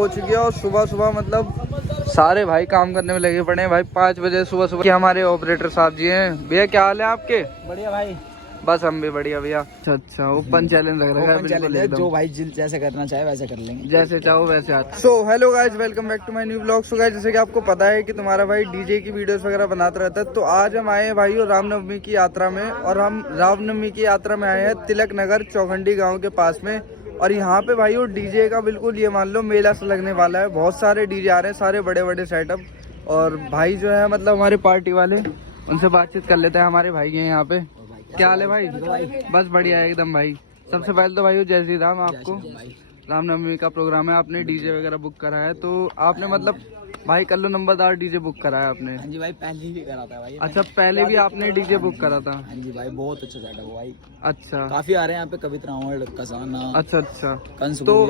हो चुकी है और सुबह सुबह मतलब सारे भाई काम करने में लगे पड़े हैं भाई। 5 बजे सुबह सुबह हमारे ऑपरेटर साहब जी हैं। भैया क्या हाल है आपके? बढ़िया भाई, बस हम भी बढ़िया भैया। अच्छा अच्छा, ओपन चैलेंज लग रहा है बिल्कुल एकदम। जो भाई जैसे करना चाहे वैसे कर लेंगे, जैसे चाहो वैसे आता। So hello guys, welcome back to my new blog. So guys, जैसे कि आपको पता है कि तुम्हारा भाई डीजे की वीडियोस वगैरह बनाता रहता है, तो आज हम आए हैं भाई रामनवमी की यात्रा में। और हम रामनवमी की यात्रा में आए हैं तिलक नगर चौखंडी गाँव के पास में। और यहाँ पे भाई वो डीजे का बिल्कुल ये मान लो मेला सा लगने वाला है। बहुत सारे डीजे आ रहे हैं, सारे बड़े बड़े सेटअप। और भाई जो है मतलब हमारे पार्टी वाले, उनसे बातचीत कर लेते हैं। हमारे भाई हैं यहाँ पे। क्या हाल है भाई? बस बढ़िया है एकदम भाई। सबसे पहले तो भाई जय श्री राम। आपको रामनवमी का प्रोग्राम है, आपने डीजे वगैरह बुक करा है, तो आपने मतलब भाई कल्लू नंबरदार डीजे बुक करा है आपने? हाँ जी भाई, पहले भी करा था भाई। अच्छा, पहले भी आपने डीजे बुक करा था? हाँ जी भाई, बहुत अच्छा सेटअप है भाई। अच्छा, काफी आ रहे हैं यहाँ पे, कविता रावण, कसाना। अच्छा अच्छा, कंस तो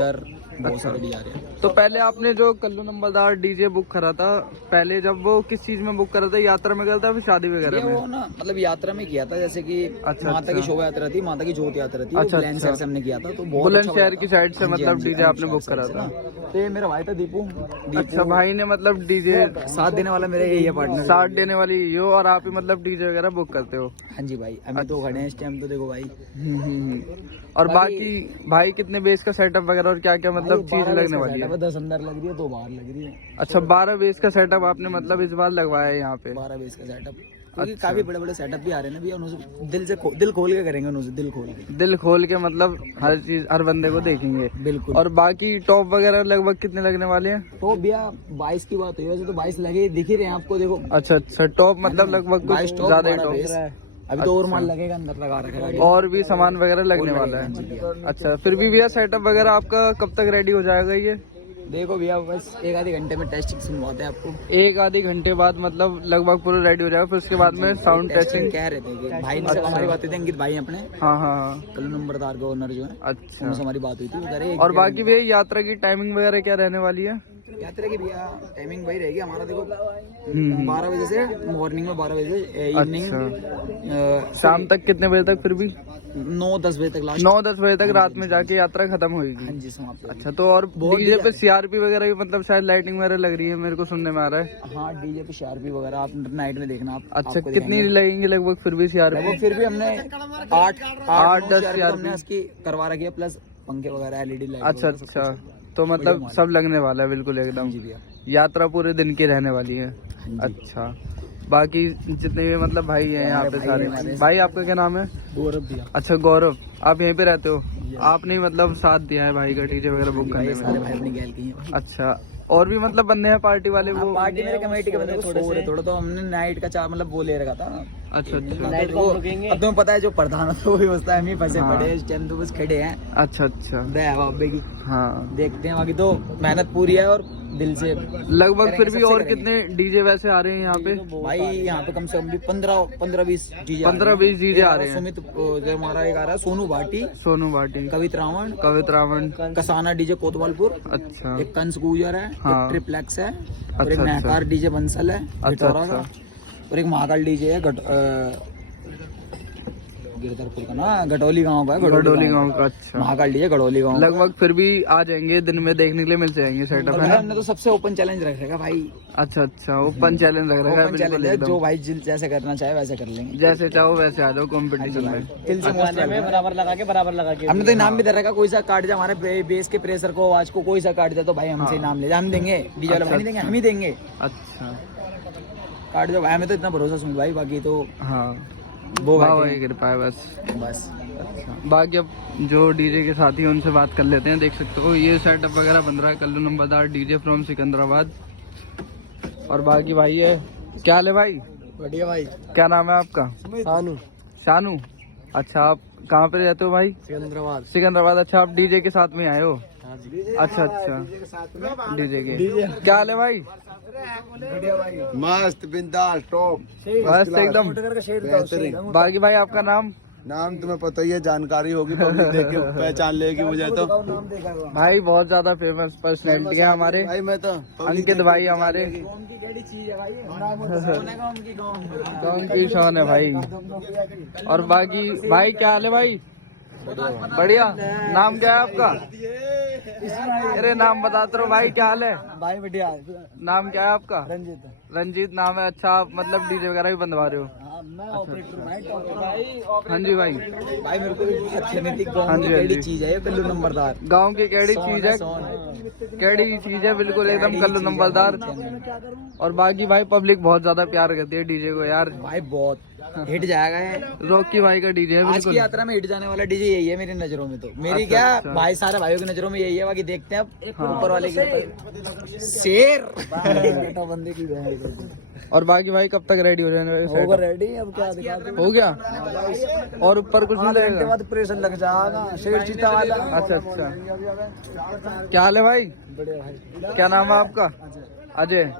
बहुत सारे भी आ रहे हैं। तो पहले आपने जो कल्लू नंबरदार डीजे बुक करा था, पहले जब वो किस चीज में बुक करा था? यात्रा में करा था फिर शादी वगैरह में? वो ना मतलब यात्रा में किया था, जैसे कि माता की शोभा यात्रा थी, माता की ज्योत यात्रा थी। अच्छा, बुलंदशहर से हमने किया था, तो बहुत बुलंदशहर की साइड से मतलब डीजे आपने बुक करा था। तो ये मेरा भाई था दीपू। अच्छा, भाई ने मतलब डीजे साथ देने वाला मेरा यही है पार्टनर, साथ देने वाली यो। और आप ही मतलब डीजे वगैरह बुक करते हो? हाँ जी भाई, अभी तो खड़े हैं इस टाइम, तो देखो भाई। और बाकी भाई कितने बेस का सेटअप वगैरह और क्या क्या मतलब चीज लगने वाली है? 10 अंदर लग रही है, 2 बाहर लग रही है। अच्छा, 12 बेस का सेटअप आपने मतलब इस बार लगवाया है यहाँ पे? 12 बेस का सेटअप, क्योंकि काफी बड़े बड़े सेटअप भी आ रहे हैं ना भैया। उनसे दिल खोल के करेंगे, उनसे दिल खोल के मतलब हर चीज हर बंदे को देखेंगे बिल्कुल। और बाकी टॉप वगैरह लगभग कितने लगने वाले हैं? टॉप भैया 22 की बात हुई, वैसे तो 22 लगे दिख ही रहे हैं आपको, देखो। अच्छा अच्छा, टॉप मतलब लगभग कुछ ज्यादा ही टॉप। अभी तो और माल लगेगा, अंदर लगा रखा है, और भी सामान वगैरह लगने वाला है। अच्छा, फिर भी भैया सेटअप वगैरह आपका कब तक रेडी हो जाएगा ये? देखो भैया, बस 1 आधे घंटे में टेस्टिंग सुनवाते हैं आपको। 1 आधे घंटे बाद मतलब लगभग पूरा रेडी हो जाएगा, फिर उसके बाद में साउंड टेस्टिंग। कह रहे थे कि भाई से हमारी बात हुई थी, अंकित भाई अपने। हाँ हाँ, कल नंबरदार गवर्नर जो है, अच्छा, उनसे हमारी बात हुई थी, वो कह रहे। और बाकी भैया यात्रा की टाइमिंग वगैरह क्या रहने वाली है? यात्रा की भैया टाइमिंग वही रहेगी हमारा, देखो 12 बजे से मॉर्निंग में, 12 बजे से इवनिंग शाम तक कितने बजे तक? फिर भी 9-10 बजे तक, लास्ट 9-10 बजे तक रात में जाके यात्रा खत्म होगी? हाँ जी, समाप्त। अच्छा, तो और डीजे पे सीआरपी वगैरह भी मतलब शायद लाइटिंग वगैरह लग रही है, मेरे को सुनने में आ रहा है। हाँ, डीजे पे सीआरपी वगैरह आप नाइट में देखना आप। अच्छा, कितनी लगेंगी लगभग फिर भी सीआरपी? फिर भी हमने 8-10 हमने इसकी करवा रखी है, प्लस पंखे वगैरह, एलईडी लाइट। अच्छा अच्छा, तो मतलब सब लगने वाला है बिल्कुल एकदम। यात्रा पूरे दिन की रहने वाली है। अच्छा, बाकी जितने भी मतलब भाई हैं यहाँ पे सारे भाई। आपका क्या नाम है? गौरव भैया। अच्छा गौरव, आप यहीं पे रहते हो? आपने मतलब साथ दिया है भाई का डीजे वगैरह बुक करने में? अच्छा, और भी मतलब बंदे हैं पार्टी वाले? वो पार्टी मेरे कमेटी के बंदे थोड़ा, तो हमने नाइट का चार मतलब वो ले रखा था। अच्छा अच्छा, नाइट को अब तुम्हें पता है जो प्रधान होता है वही होता है, हम ही फंसे पड़े इस टाइम, तो बस खड़े हैं। अच्छा अच्छा, दया बाबे की। हाँ, देखते हैं, बाकी तो मेहनत पूरी है और दिल से लगभग। फिर भी और कितने डीजे वैसे आ रहे हैं यहाँ पे? भाई यहाँ पे कम से कम भी 15-20 डीजे 15-20 डीजे आ रहे हैं। सुमित जो हमारा एक आ रहा है, सोनू भाटी, कवित रावण, कसाना डीजे कोतवालपुर। अच्छा, एक कंस गुजर है, एक ट्रिप्लेक्स है, और एक महकार डीजे बंसल है गिरधरपुर का, और एक महाकाल डीजे है गिरधरपुर का ना, गडोली गांव का। गडोली गांव का। अच्छा, महाकाल डीजे गडोली गांव। लगभग फिर भी आ जाएंगे दिन में देखने के लिए, मिल जाएंगे सेटअप है ना? हमने तो सबसे ओपन चैलेंज रखेगा भाई। अच्छा अच्छा, ओपन चैलेंज रख रखा है बिल्कुल। जो भाई जैसे करना चाहे वैसे कर लेंगे, जैसे चाहो वैसे आ जाओ कंपटीशन में। दिल से बराबर लगा के हमने तो इनाम भी दे रखा। कोई सा काट जाए हमारे बेस के प्रेशर को, आवाज को कोई सा काट जाए तो भाई हमसे इनाम ले जाए, हम देंगे। डीजे वाला भाई देंगे, हम ही देंगे। अच्छा, काट जाओ भाई, हमें तो इतना भरोसा सुन भाई, बाकी तो हाँ वो भाई कृपा है बस। अच्छा, बाकी अब जो डीजे के साथी हैं उनसे बात कर लेते हैं। देख सकते हो ये सेटअप वगैरह बन रहा है, कल्लू नंबरदार डीजे फ्रॉम सिकंदराबाद। और बाकी भाई है, क्या हाल है भाई? बढ़िया भाई। क्या नाम है आपका? शानू। अच्छा, आप कहाँ पे रहते हो भाई? सिकंदराबाद। अच्छा, आप डीजे के साथ में आए हो? अच्छा अच्छा, डीजे के। क्या हाल है भाई? मस्त बिंदास टॉप मस्त एकदम। बाकी भाई आपका नाम? नाम तुम्हें पता ही है, जानकारी होगी, पब्लिक देख के पहचान लेगी मुझे तो। भाई बहुत ज्यादा फेमस पर्सनैलिटी है हमारे भाई, मैं तो अंकित भाई हमारे। कौन की शान है भाई। और बाकी भाई क्या हाल है भाई? बढ़िया। नाम क्या है आपका? अरे नाम बताते रहो भाई, क्या हाल है भाई बढ़िया। नाम क्या है आपका? रंजीत। रंजीत नाम है। अच्छा, आप मतलब डीजे वगैरह भी बनवा रहे हो? मैं ऑपरेटर भाई। हाँ जी भाई। भाई मेरे को अच्छे नहीं थी गाँव हाँ की जी, हाँ केड़ी जी। चीज है ये कल्लू नंबरदार। गांव की केड़ी चीज है? केड़ी चीज है, बिल्कुल एकदम कल्लू नंबरदार। और बाकी भाई पब्लिक बहुत ज्यादा प्यार करती है डीजे को यार। भाई बहुत हिट जाएगा ये। रॉकी भाई का डीजे है आज की बिल्कुल। यात्रा में हिट जाने वाला डीजे यही है मेरी नजरों में। तो मेरी अच्छा, क्या अच्छा। भाई सारे भाइयों की नजरों में यही है, बाकी देखते हैं अब हाँ। ऊपर वाले की शेर बंदे की और बाकी भाई कब तक रेडी हो जाने होगा वाले? रेडी। अब क्या दिखाते हैं। हो गया? और ऊपर कुछ नहीं आधे घंटे लगेगा? बाद प्रेशर लग जाएगा शेर चीता वाला। अच्छा अच्छा। क्या हाल है भाई? बढ़िया भाई। क्या नाम है आपका? अजय।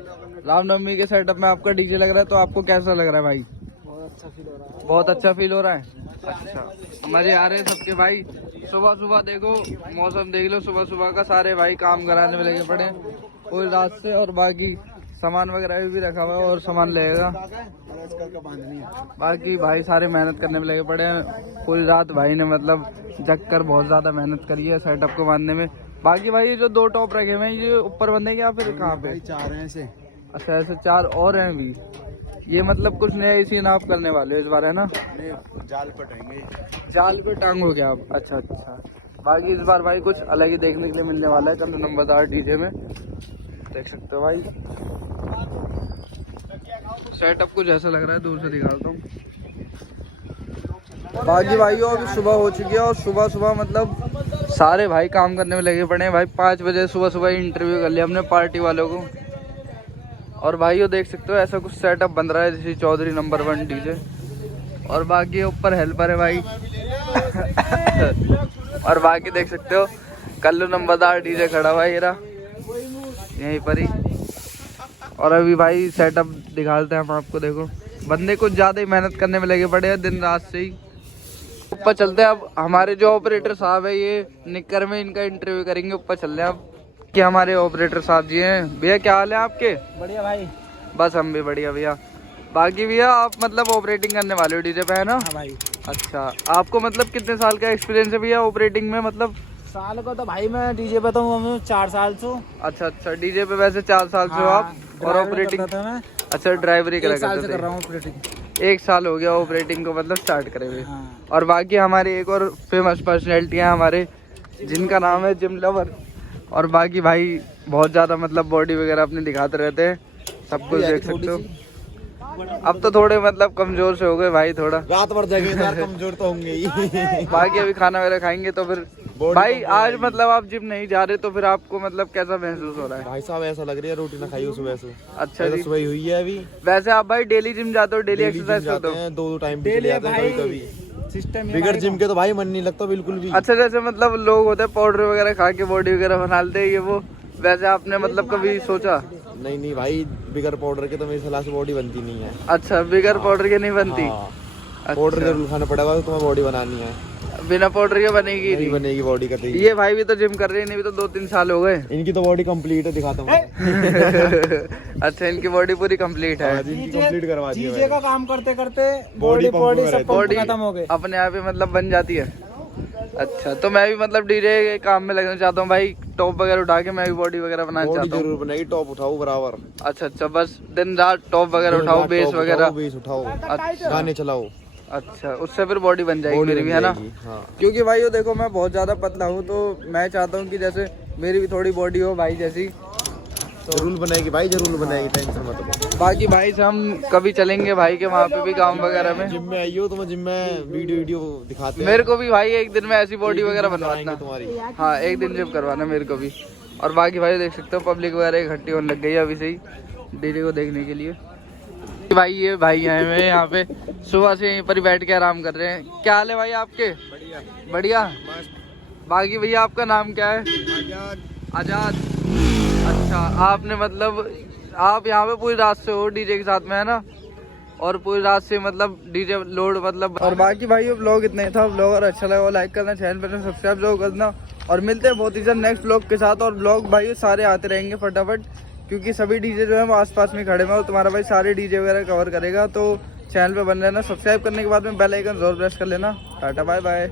रामनवमी के सेटअप में आपका डीजे लग रहा है, तो आपको कैसा लग रहा है भाई? बहुत अच्छा फील हो रहा है। बहुत अच्छा फील हो रहा है। अच्छा, मजे आ रहे हैं सबके भाई। सुबह सुबह देखो, मौसम देख लो, सुबह सुबह का सारे भाई काम कराने में लगे पड़े हैं पूरी रात से। और बाकी सामान वगैरह भी रखा हुआ है और सामान लगेगा। बाकी भाई सारे मेहनत करने में लगे पड़े हैं पूरी रात। भाई ने मतलब जग कर बहुत ज्यादा मेहनत करी है सेटअप को बांधने में। बाकी भाई ये जो 2 टॉप रखे हुए हैं, ये ऊपर बंधेंगे या फिर कहाँ पे? 4 हैं ऐसे। अच्छा, ऐसे 4 और हैं भी। ये मतलब कुछ नया इसी नाप करने वाले हो इस बार, है ना? जाल पटेंगे। जाल पे टांग हो गया आप? अच्छा अच्छा। बाकी इस बार भाई कुछ अलग ही देखने के लिए मिलने वाला है कल्लू नंबरदार डीजे में, देख सकते हो भाई। सेटअप कुछ ऐसा लग रहा है, दूर से दिखाता हूँ। बाकी भाइयों अभी सुबह हो चुकी है और सुबह सुबह मतलब सारे भाई काम करने में लगे पड़े हैं भाई। 5 बजे सुबह सुबह इंटरव्यू कर लिया हमने पार्टी वालों को। और भाइयों देख सकते हो ऐसा कुछ सेटअप बन रहा है जैसे चौधरी नंबर 1 डीजे। और बाकी ऊपर हेल्पर है भाई। और बाकी देख सकते हो कल्लू नंबरदार डीजे खड़ा हुआ है ये रहा यहीं पर ही। और अभी भाई सेटअप दिखाते हैं हम आपको। देखो बंदे कुछ ज्यादा ही मेहनत करने में लगे पड़े हैं दिन रात से ही। ऊपर चलते हैं अब। हमारे जो ऑपरेटर साहब है ये निक्कर में, इनका इंटरव्यू करेंगे। ऊपर चल रहे हैं अब कि हमारे ऑपरेटर साहब जी हैं। भैया क्या हाल है आपके? बढ़िया भाई। बस हम भी बढ़िया भैया। बाकी भैया आप मतलब ऑपरेटिंग करने वाले हो डीजे पे, है ना? हाँ भाई। अच्छा, आपको मतलब कितने साल का एक्सपीरियंस है भैया ऑपरेटिंग में? मतलब साल को तो भाई मैं डीजे पे तो 4 साल से। अच्छा अच्छा, डीजे पे वैसे 4 साल से हो आप। और ऑपरेटिंग? अच्छा, ड्राइवरी करा करते थे। कर रहा हूँ ऑपरेटिंग। 1 साल हो गया ऑपरेटिंग को मतलब स्टार्ट करे हुए। हाँ। और बाकी हमारे एक और फेमस पर्सनैलिटी है हमारे, जिनका नाम है जिम लवर। और बाकी भाई बहुत ज़्यादा मतलब बॉडी वगैरह अपनी दिखाते रहते हैं, सब कुछ देख सकते हो। अब तो थोड़े मतलब कमजोर से हो गए भाई, थोड़ा रात भर जगह तो यार कमजोर तो होंगे ही। बाकी अभी खाना वगैरह खाएंगे तो फिर भाई। आज मतलब आप जिम नहीं जा रहे तो फिर आपको मतलब कैसा महसूस हो रहा है? भाई साहब ऐसा लग रही है रोटी ना खाई हो सुबह से। अच्छा जी। सुबह हुई है अभी। वैसे आप भाई डेली जिम जाते हो? डेली एक्सरसाइज करते हो? 2 टाइम भी चले जाते हैं कभी। सिस्टम बिगड़ जिम के तो भाई मन नहीं लगता बिल्कुल भी। अच्छा, जैसे मतलब लोग होते हैं पाउडर वगैरह खा के बॉडी वगैरह बना लेते हैं ये वो, वैसे आपने मतलब कभी सोचा? नहीं नहीं भाई, बिगर पाउडर के तो मेरी सलाह से बॉडी बनती नहीं है। अच्छा, बिगर पाउडर के नहीं बनती? पाउडर अच्छा। जरूर खाना पड़ेगा तो तुम्हें बॉडी बनानी है। बिना पाउडर के बनेगी नहीं बनेगी बॉडी का। ये भाई भी तो जिम कर रहे हैं, इन्हें भी तो 2-3 साल हो गए। इनकी तो बॉडी कंप्लीट है, दिखाता हूँ। अच्छा, इनकी बॉडी पूरी कंप्लीट है। इनकी कंप्लीट करवा दी डीजे का काम करते करते बॉडी सब बॉडी खत्म हो गए। अपने आप ही मतलब बन जाती है। अच्छा, तो मैं भी मतलब डीजे के काम में लगना चाहता हूँ भाई। टॉप वगैरह उठा के मैं भी बॉडी वगैरह बनाना चाहता हूँ। जरूर बनेगी, टॉप उठाओ बराबर। अच्छा अच्छा, बस दिन रात टॉप वगैरह उठाओ, बेस वगैरह। बेस उठाओ, अच्छा गाने चलाओ। अच्छा, उससे फिर बॉडी बन जाएगी मेरी भी, है ना? हाँ। क्योंकि भाई वो देखो मैं बहुत ज्यादा पतला हूँ, तो मैं चाहता हूँ कि जैसे मेरी भी थोड़ी बॉडी हो भाई जैसी। जरूर बनेगी भाई, जरूर बनेगी, टेंशन मत लो। बाकी भाई से हम कभी चलेंगे भाई के वहाँ पे भी गाँव वगैरह में। जिम में आइयो, तुम्हें जिम में वीडियो दिखाते हैं। मेरे को भी भाई एक दिन में ऐसी बॉडी वगैरह बनवाना तुम्हारी। हाँ, एक दिन जिम करवाना मेरे को भी। और बाकी भाई देख सकते हो पब्लिक वगैरह इकट्ठी होने लग गई है अभी से ही डीजे को देखने के लिए। भाई ये भाई आए हुए यहाँ पे सुबह से यहीं पर ही बैठ के आराम कर रहे हैं। क्या हाल है भाई आपके? बढ़िया बढ़िया। बाकी भैया आपका नाम क्या है? आजाद। अच्छा, आपने मतलब आप यहाँ पे पूरी रात से हो डीजे के साथ में, है ना? और पूरी रात से मतलब डीजे लोड मतलब। और बाकी भाई व्लॉग इतना ही था। व्लॉग अगर अच्छा लगा लाइक करना, चैनल पर सब्सक्राइब जरूर करना। और मिलते हैं बहुत ही जल्द नेक्स्ट व्लॉग के साथ। और व्लॉग भाई सारे आते रहेंगे फटाफट, क्योंकि सभी डीजे जो है वो आसपास में खड़े हैं और तुम्हारा भाई सारे डीजे वगैरह कवर करेगा। तो चैनल पे बन लेना, सब्सक्राइब करने के बाद में बेल आइकन जरूर प्रेस कर लेना। Tata bye bye.